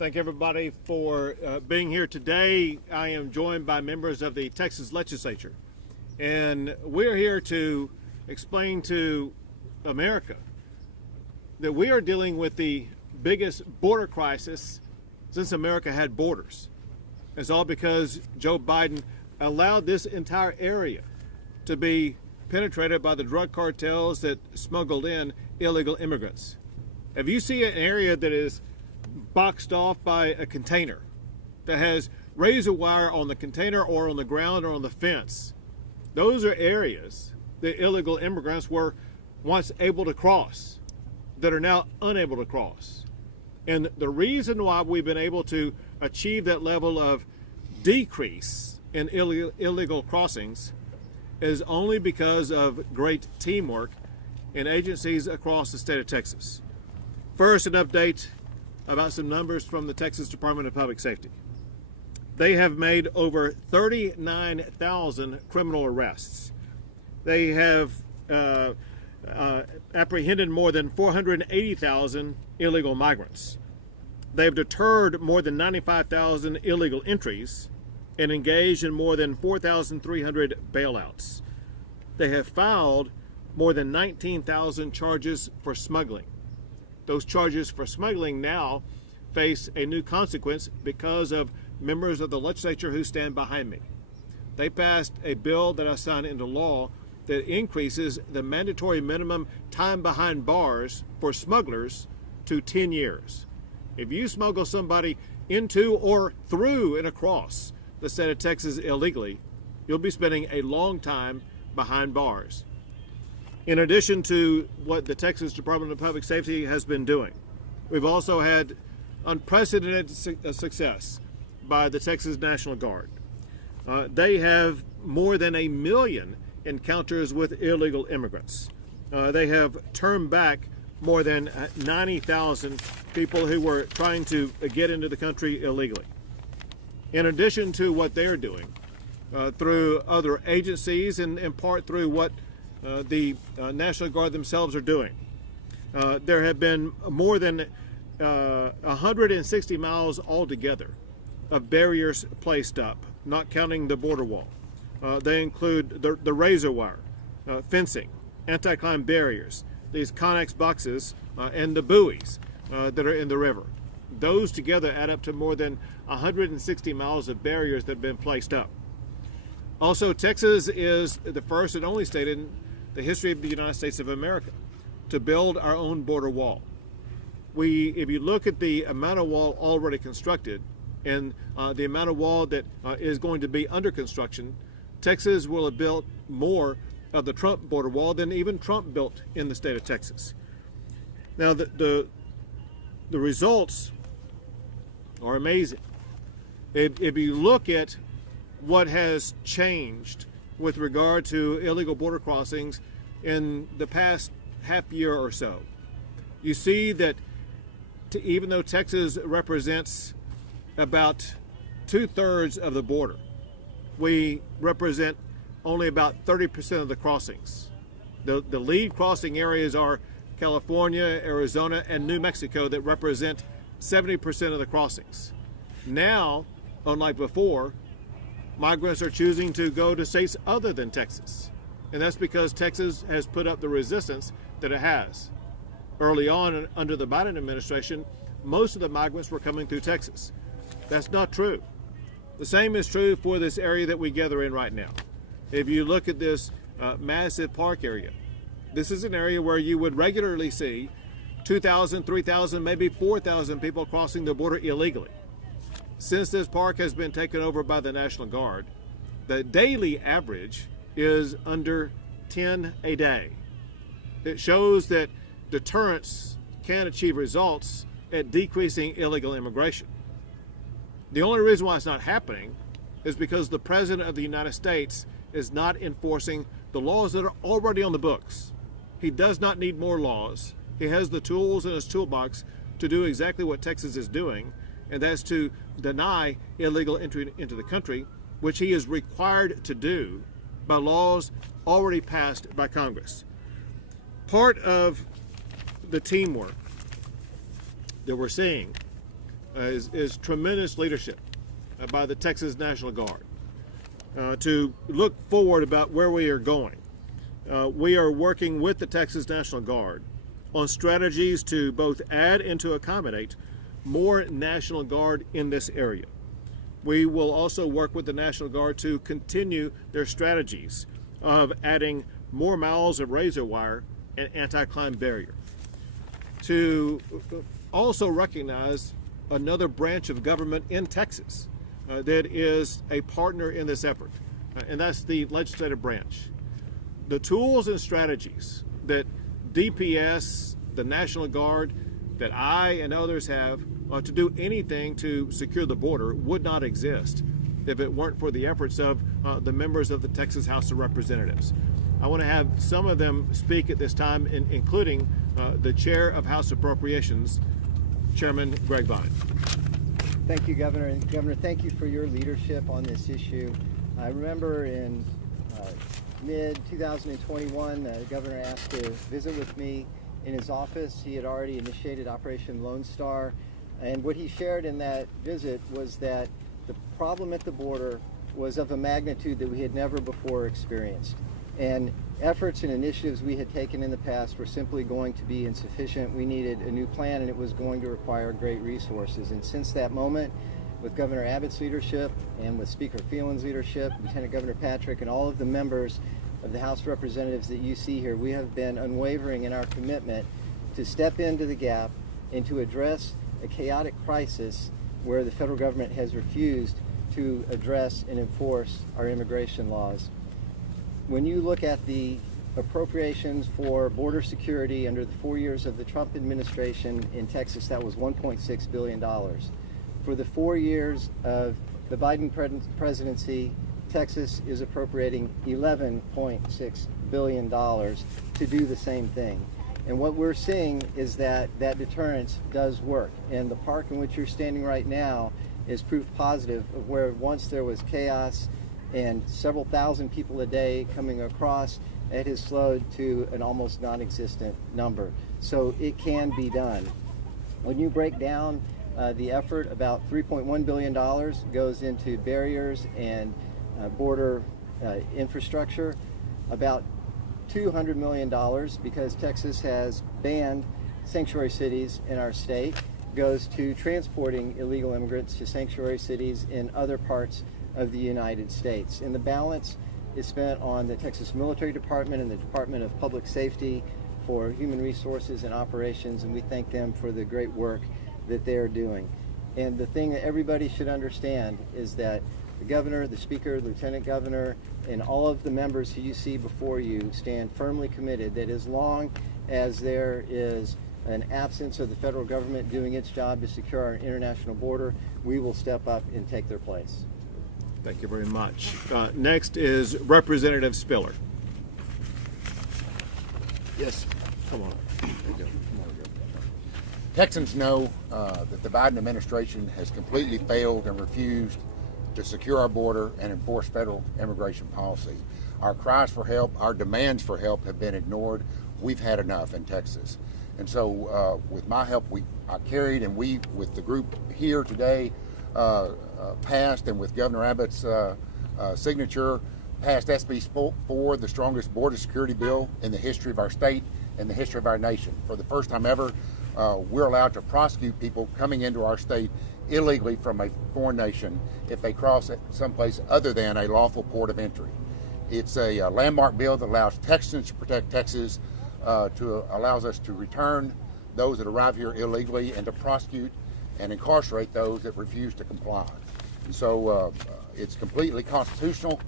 Thank everybody for being here today. I am joined by members of the Texas legislature, and we're here to explain to America that we are dealing with the biggest border crisis since America had borders. It's all because Joe Biden allowed this entire area to be penetrated by the drug cartels that smuggled in illegal immigrants. If you see an area that is boxed off by a container that has razor wire on the container or on the ground or on the fence, those are areas that illegal immigrants were once able to cross that are now unable to cross. And the reason why we've been able to achieve that level of decrease in illegal crossings is only because of great teamwork in agencies across the state of Texas. First, an update about some numbers from the Texas Department of Public Safety. They have made over 39,000 criminal arrests. They have apprehended more than 480,000 illegal migrants. They've deterred more than 95,000 illegal entries and engaged in more than 4,300 bailouts. They have filed more than 19,000 charges for smuggling. Those charges for smuggling now face a new consequence because of members of the legislature who stand behind me. They passed a bill that I signed into law that increases the mandatory minimum time behind bars for smugglers to 10 years. If you smuggle somebody into or through and across the state of Texas illegally, you'll be spending a long time behind bars. In addition to what the Texas Department of Public Safety has been doing, we've also had unprecedented success by the Texas National Guard. They have more than 1 million encounters with illegal immigrants. They have turned back more than 90,000 people who were trying to get into the country illegally. In addition to what they're doing through other agencies and in part through what the National Guard themselves are doing, there have been more than 160 miles altogether of barriers placed up, not counting the border wall. They include the razor wire, fencing, anti-climb barriers, these Connex boxes, and the buoys that are in the river. Those together add up to more than 160 miles of barriers that have been placed up. Also, Texas is the first and only state in the history of the United States of America to build our own border wall. If you look at the amount of wall already constructed and the amount of wall that is going to be under construction, Texas will have built more of the Trump border wall than even Trump built in the state of Texas. Now, the results are amazing. If you look at what has changed with regard to illegal border crossings in the past half year or so, you see that even though Texas represents about 2/3 of the border, we represent only about 30% of the crossings. The lead crossing areas are California, Arizona, and New Mexico that represent 70% of the crossings. Now, unlike before, migrants are choosing to go to states other than Texas. And that's because Texas has put up the resistance that it has. Early on, under the Biden administration, most of the migrants were coming through Texas. That's not true. The same is true for this area that we gather in right now. If you look at this massive park area, this is an area where you would regularly see 2,000, 3,000, maybe 4,000 people crossing the border illegally. Since this park has been taken over by the National Guard, the daily average is under 10 a day. It shows that deterrence can achieve results at decreasing illegal immigration. The only reason why it's not happening is because the President of the United States is not enforcing the laws that are already on the books. He does not need more laws. He has the tools in his toolbox to do exactly what Texas is doing, and that's to deny illegal entry into the country, which he is required to do by laws already passed by Congress. Part of the teamwork that we're seeing is tremendous leadership by the Texas National Guard to look forward about where we are going. We are working with the Texas National Guard on strategies to both add and to accommodate more National Guard in this area. We will also work with the National Guard to continue their strategies of adding more miles of razor wire and anti-climb barrier. To also recognize another branch of government in Texas that is a partner in this effort, and that's the legislative branch. The tools and strategies that DPS, the National Guard, that I and others have to do anything to secure the border would not exist if it weren't for the efforts of the members of the Texas House of Representatives. I want to have some of them speak at this time, including the Chair of House Appropriations, Chairman Greg Vine. Thank you, Governor. And Governor, thank you for your leadership on this issue. I remember in mid-2021, the Governor asked to visit with me in his office. He had already initiated Operation Lone Star, and what he shared in that visit was that the problem at the border was of a magnitude that we had never before experienced. And efforts and initiatives we had taken in the past were simply going to be insufficient. We needed a new plan, and it was going to require great resources. And since that moment, with Governor Abbott's leadership and with Speaker Phelan's leadership, Lieutenant Governor Patrick, and all of the members of the House of Representatives that you see here, we have been unwavering in our commitment to step into the gap and to address a chaotic crisis where the federal government has refused to address and enforce our immigration laws. When you look at the appropriations for border security under the 4 years of the Trump administration in Texas, that was $1.6 billion. For the 4 years of the Biden presidency, Texas is appropriating $11.6 billion to do the same thing. And what we're seeing is that that deterrence does work. And the park in which you're standing right now is proof positive of where once there was chaos and several thousand people a day coming across, it has slowed to an almost non-existent number. So it can be done. When you break down the effort, about $3.1 billion goes into barriers and border infrastructure. About $200 million, because Texas has banned sanctuary cities in our state, goes to transporting illegal immigrants to sanctuary cities in other parts of the United States. And the balance is spent on the Texas Military Department and the Department of Public Safety for human resources and operations, and we thank them for the great work that they are doing. And the thing that everybody should understand is that the governor, the speaker, the lieutenant governor, and all of the members who you see before you stand firmly committed that as long as there is an absence of the federal government doing its job to secure our international border, we will step up and take their place. Thank you very much. Next is Representative Spiller. Yes. Come on. Texans know that the Biden administration has completely failed and refused to secure our border and enforce federal immigration policy. Our cries for help, our demands for help have been ignored. We've had enough in Texas. And so with my help, I carried, and we, with the group here today, passed, and with Governor Abbott's signature, passed SB 4, the strongest border security bill in the history of our state and the history of our nation. For the first time ever, we're allowed to prosecute people coming into our state illegally from a foreign nation if they cross it someplace other than a lawful port of entry. It's a landmark bill that allows Texans to protect Texas, allows us to return those that arrive here illegally and to prosecute and incarcerate those that refuse to comply. And so it's completely constitutional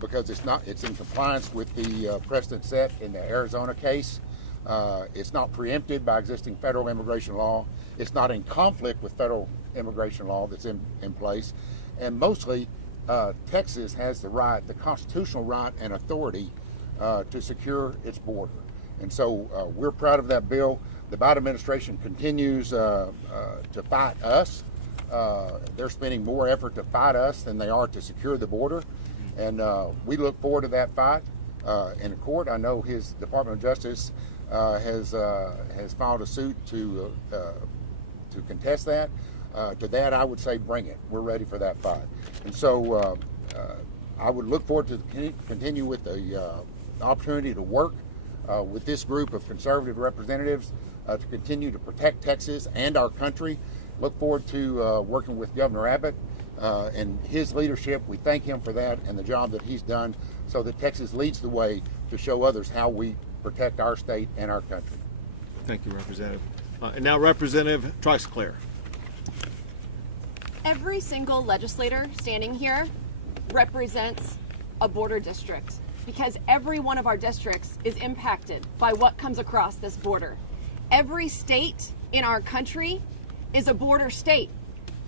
because it's in compliance with the precedent set in the Arizona case. It's not preempted by existing federal immigration law. It's not in conflict with federal immigration law that's in place. And mostly, Texas has the right, the constitutional right and authority to secure its border. And so we're proud of that bill. The Biden administration continues to fight us. They're spending more effort to fight us than they are to secure the border. And we look forward to that fight in court. I know his Department of Justice has filed a suit to contest that. to that, I would say bring it. We're ready for that fight. And so I would look forward to continue with the opportunity to work with this group of conservative representatives to continue to protect Texas and our country. Look forward to working with Governor Abbott and his leadership. We thank him for that and the job that he's done so that Texas leads the way to show others how we protect our state and our country. Thank you, Representative. And now Representative Trice-Clair. Every single legislator standing here represents a border district because every one of our districts is impacted by what comes across this border. Every state in our country is a border state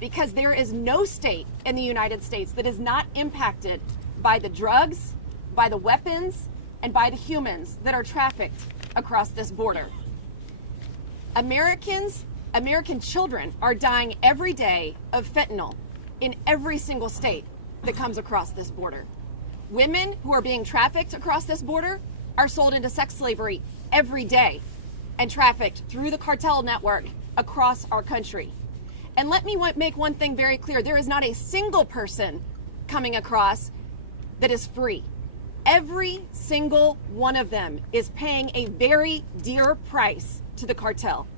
because there is no state in the United States that is not impacted by the drugs, by the weapons, and by the humans that are trafficked across this border. American children are dying every day of fentanyl in every single state that comes across this border. Women who are being trafficked across this border are sold into sex slavery every day and trafficked through the cartel network across our country. And let me make one thing very clear. There is not a single person coming across that is free. Every single one of them is paying a very dear price to the cartel.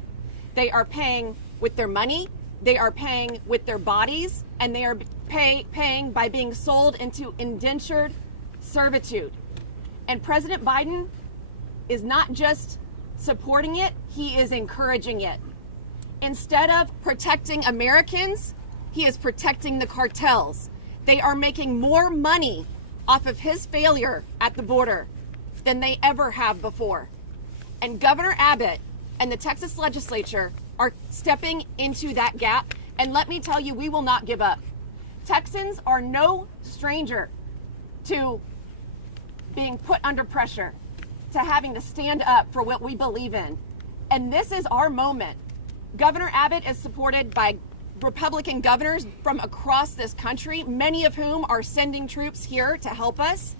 They are paying with their money, they are paying with their bodies, and they are paying by being sold into indentured servitude. And President Biden is not just supporting it, he is encouraging it. Instead of protecting Americans, he is protecting the cartels. They are making more money off of his failure at the border than they ever have before. And Governor Abbott and the Texas legislature are stepping into that gap. And let me tell you, we will not give up. Texans are no stranger to being put under pressure, to having to stand up for what we believe in. And this is our moment. Governor Abbott is supported by Republican governors from across this country, many of whom are sending troops here to help us.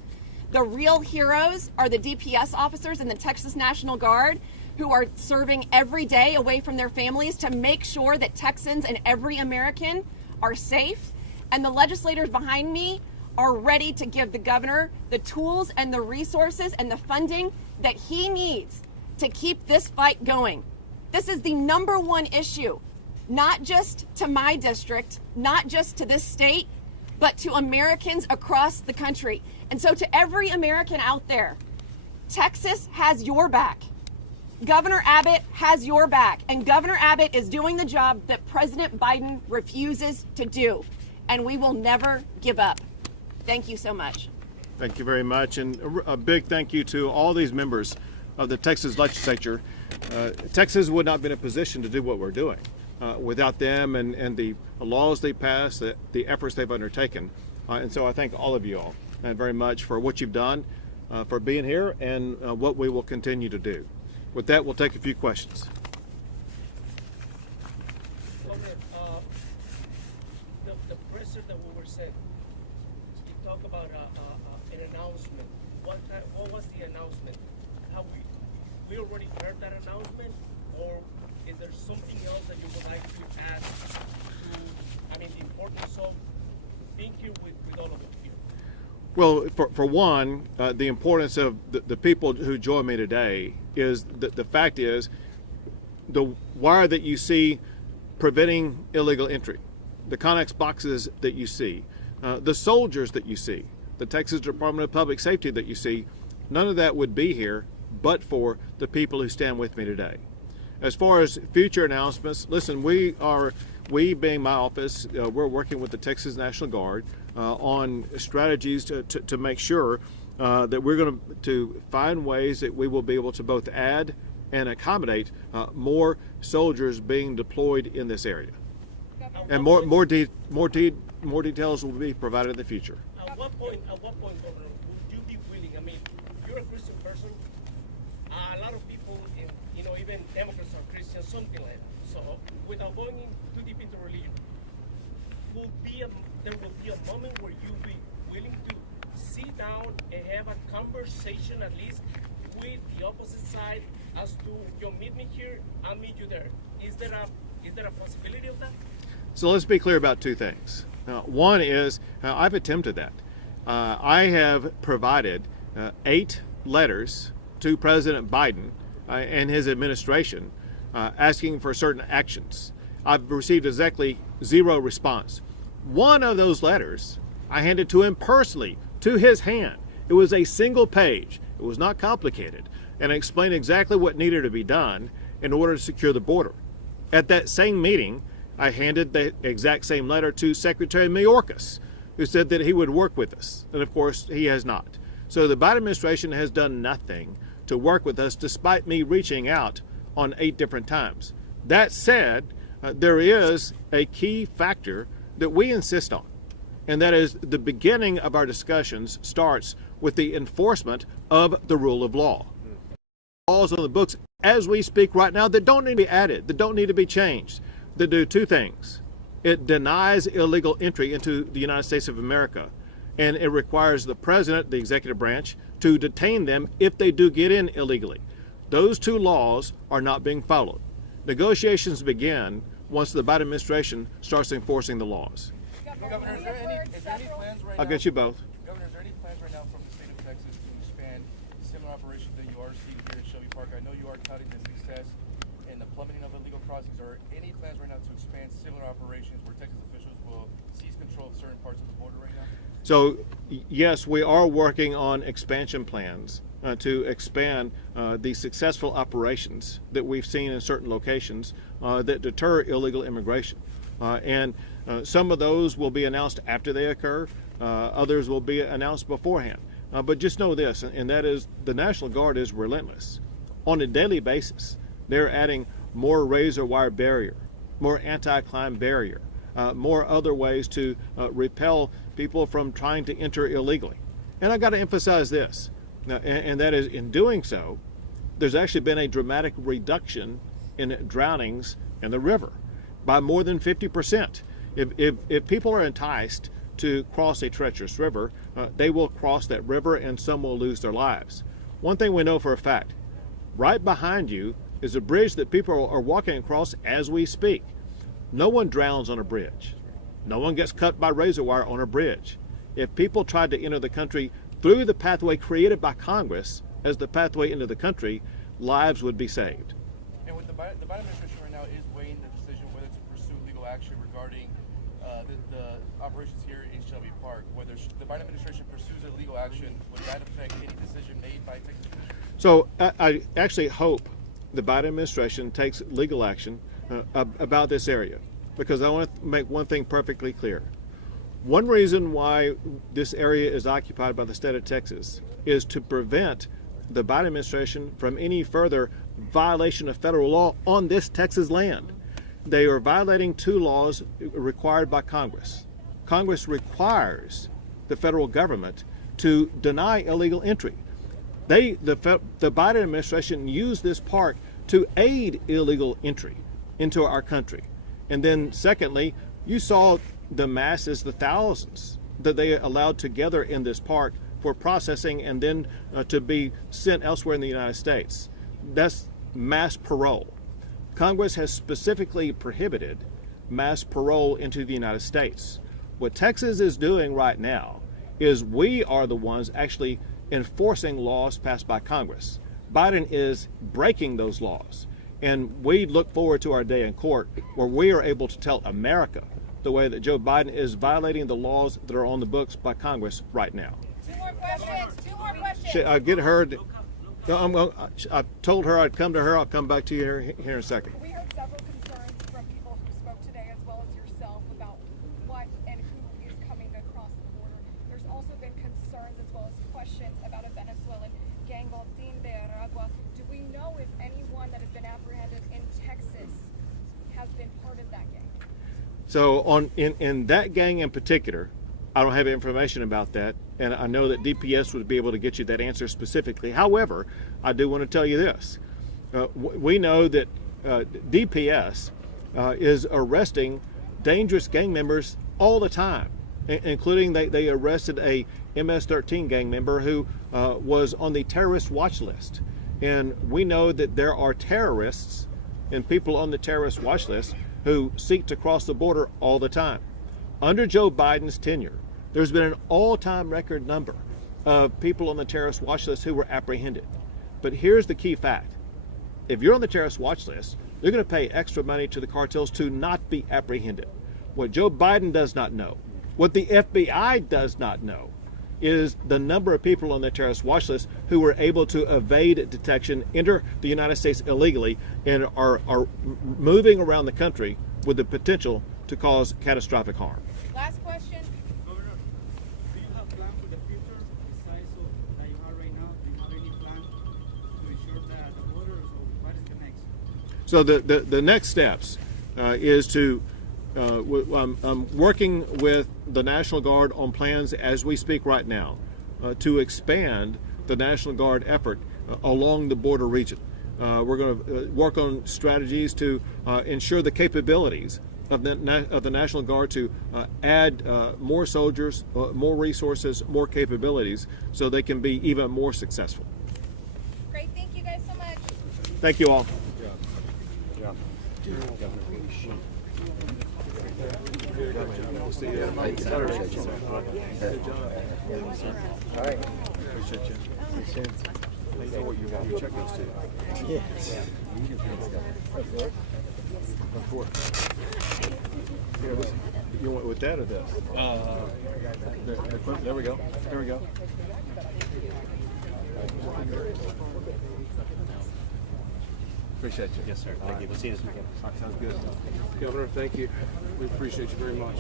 The real heroes are the DPS officers in the Texas National Guard who are serving every day away from their families to make sure that Texans and every American are safe. And the legislators behind me are ready to give the governor the tools and the resources and the funding that he needs to keep this fight going. This is the number one issue, not just to my district, not just to this state, but to Americans across the country. And so to every American out there, Texas has your back. Governor Abbott has your back. And Governor Abbott is doing the job that President Biden refuses to do. And we will never give up. Thank you so much. Thank you very much. And a big thank you to all these members of the Texas legislature. Texas would not be in a position to do what we're doing without them and the laws they pass, the efforts they've undertaken. And so I thank all of you all very much for what you've done, for being here, and what we will continue to do. With that, we'll take a few questions. The presser that we were sent, you talk about an announcement. What was the announcement? Have we already heard that announcement, or is there something else that you would like to add to, the importance of being here with all of us here? Well, for one, the importance of the people who join me today is the fact is the wire that you see preventing illegal entry, the Connex boxes that you see, the soldiers that you see, the Texas Department of Public Safety that you see, none of that would be here but for the people who stand with me today. As far as future announcements, listen, we being my office, we're working with the Texas National Guard on strategies to make sure that we're going to find ways that we will be able to both add and accommodate more soldiers being deployed in this area. And more details will be provided in the future. At what point, Governor, would you be willing? You're a Christian person. A lot of people, even Democrats are Christians, something like that. So, without going too deep into religion, there will be a moment where you'll be willing to sit down and have a conversation, at least with the opposite side, as to, meet me here, I'll meet you there. Is there a possibility of that? So let's be clear about two things. One is I've attempted that. I have provided 8 letters to President Biden and his administration asking for certain actions. I've received exactly 0 response. One of those letters I handed to him personally, to his hand. It was a single page. It was not complicated, and it explained exactly what needed to be done in order to secure the border. At that same meeting, I handed the exact same letter to Secretary Mayorkas, who said that he would work with us, and of course he has not. So the Biden administration has done nothing to work with us, despite me reaching out on 8 different times. That said, there is a key factor that we insist on, and that is the beginning of our discussions starts with the enforcement of the rule of law. Laws on the books as we speak right now that don't need to be added, that don't need to be changed, that do 2 things. It denies illegal entry into the United States of America, and it requires the president, the executive branch, to detain them if they do get in illegally. Those 2 laws are not being followed. Negotiations begin once the Biden administration starts enforcing the laws. Governor, is there any plans right now? I'll get you both. Governor, is there any plans right now from the state of Texas to expand similar operations that you are seeing here at Shelby Park? I know you are touting the success in the plummeting of illegal crossings. Are any plans right now to expand similar operations where Texas officials will seize control of certain parts of the border right now? So, yes, we are working on expansion plans to expand the successful operations that we've seen in certain locations that deter illegal immigration. And some of those will be announced after they occur. Others will be announced beforehand. But just know this, and that is the National Guard is relentless. On a daily basis, they're adding more razor wire barrier, more anti-climb barrier, more other ways to repel people from trying to enter illegally. And I got to emphasize this, and that is in doing so, there's actually been a dramatic reduction in drownings in the river by more than 50%. If people are enticed to cross a treacherous river, they will cross that river and some will lose their lives. One thing we know for a fact, right behind you is a bridge that people are walking across as we speak. No one drowns on a bridge. No one gets cut by razor wire on a bridge. If people tried to enter the country through the pathway created by Congress as the pathway into the country, lives would be saved. And with the Biden administration right now is weighing the decision whether to pursue legal action regarding the operations here in Shelby Park. Whether the Biden administration pursues a legal action, would that affect any decision made by Texas officials? So I actually hope the Biden administration takes legal action about this area, because I want to make one thing perfectly clear. One reason why this area is occupied by the state of Texas is to prevent the Biden administration from any further violation of federal law on this Texas land. They are violating 2 laws required by Congress. Congress requires the federal government to deny illegal entry. The Biden administration used this park to aid illegal entry into our country. And then secondly, you saw the masses, the thousands that they allowed together in this park for processing and then to be sent elsewhere in the United States. That's mass parole. Congress has specifically prohibited mass parole into the United States. What Texas is doing right now is we are the ones actually enforcing laws passed by Congress. Biden is breaking those laws. And we look forward to our day in court where we are able to tell America the way that Joe Biden is violating the laws that are on the books by Congress right now. 2 more questions. 2 more questions. I get her. I told her I'd come to her. I'll come back to you here in a second. We heard several concerns from people who spoke today, as well as yourself, about what and who is coming across the border. There's also been concerns as well as questions about a Venezuelan gang called Team de Aragua. Do we know if anyone that has been apprehended in Texas has been part of that gang? So in that gang in particular, I don't have information about that, and I know that DPS would be able to get you that answer specifically. However, I do want to tell you this. We know that DPS is arresting dangerous gang members all the time, including they arrested a MS-13 gang member who was on the terrorist watch list. And we know that there are terrorists and people on the terrorist watch list who seek to cross the border all the time. Under Joe Biden's tenure, there's been an all-time record number of people on the terrorist watch list who were apprehended. But here's the key fact. If you're on the terrorist watch list, you're going to pay extra money to the cartels to not be apprehended. What Joe Biden does not know, what the FBI does not know, is the number of people on the terrorist watch list who were able to evade detection, enter the United States illegally, and are moving around the country with the potential to cause catastrophic harm. Last question. Governor, do you have plans for the future besides that you have right now? Do you have any plans to ensure that the border, or what is the next? So the next steps is to I'm working with the National Guard on plans as we speak right now to expand the National Guard effort along the border region. We're going to work on strategies to ensure the capabilities of the National Guard to add more soldiers, more resources, more capabilities, so they can be even more successful. Great. Thank you guys so much. Thank you all. All right. Appreciate you. See you soon. I know what you want. You check those two. Yes. You want with that or this? There we go. There we go. Appreciate you. Yes, sir. Thank you. We'll see you this weekend. Sounds good. Governor, thank you. We appreciate you very much.